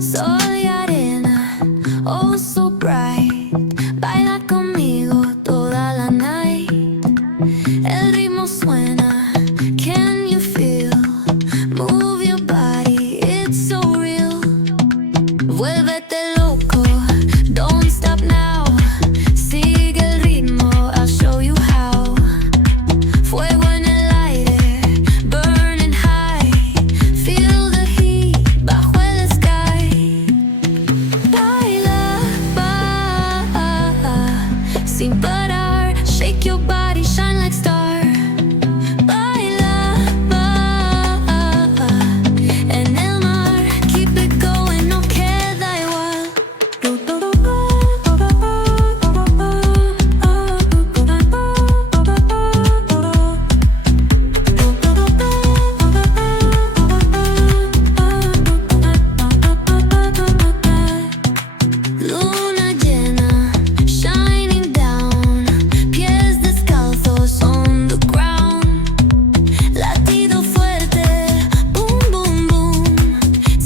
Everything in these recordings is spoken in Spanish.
Soy arena, oh so bright. Baila conmigo toda la night. El ritmo suena, can you feel? Move your body, it's so real. Vuélvete loco, don't stop now. Sigue el ritmo, I'll show you how. Fuego en el aire, burning high. Feel the heat bajo el sky. Baila, sin parar. Shake your body, shine like star. Baila, en el mar. Keep it going, no queda igual. Luna llena, shining down. Pies descalzos on the ground. Latido fuerte, boom, boom, boom.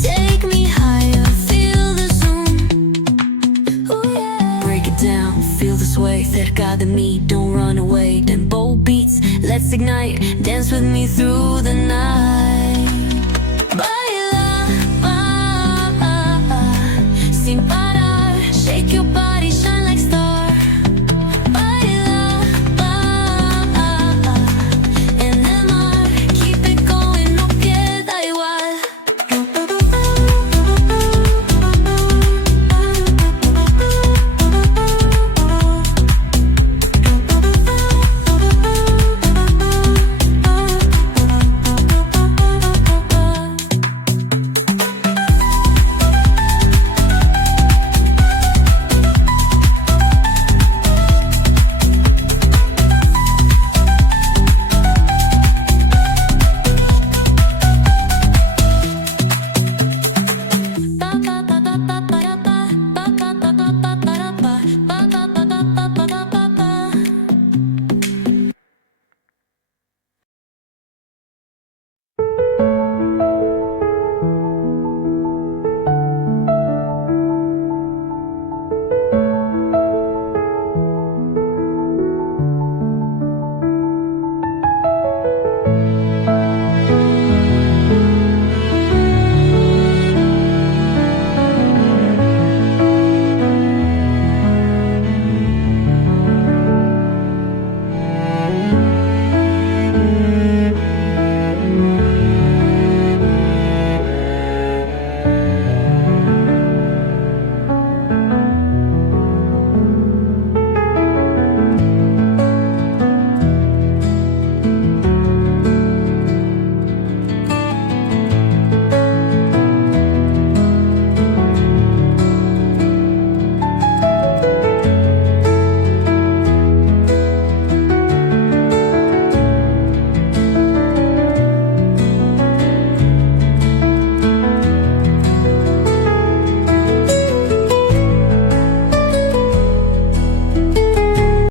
Take me higher, feel the zoom. Ooh, yeah. Break it down, feel the sway. Cerca de mí, don't run away. Tempo beats, let's ignite. Dance with me through the night.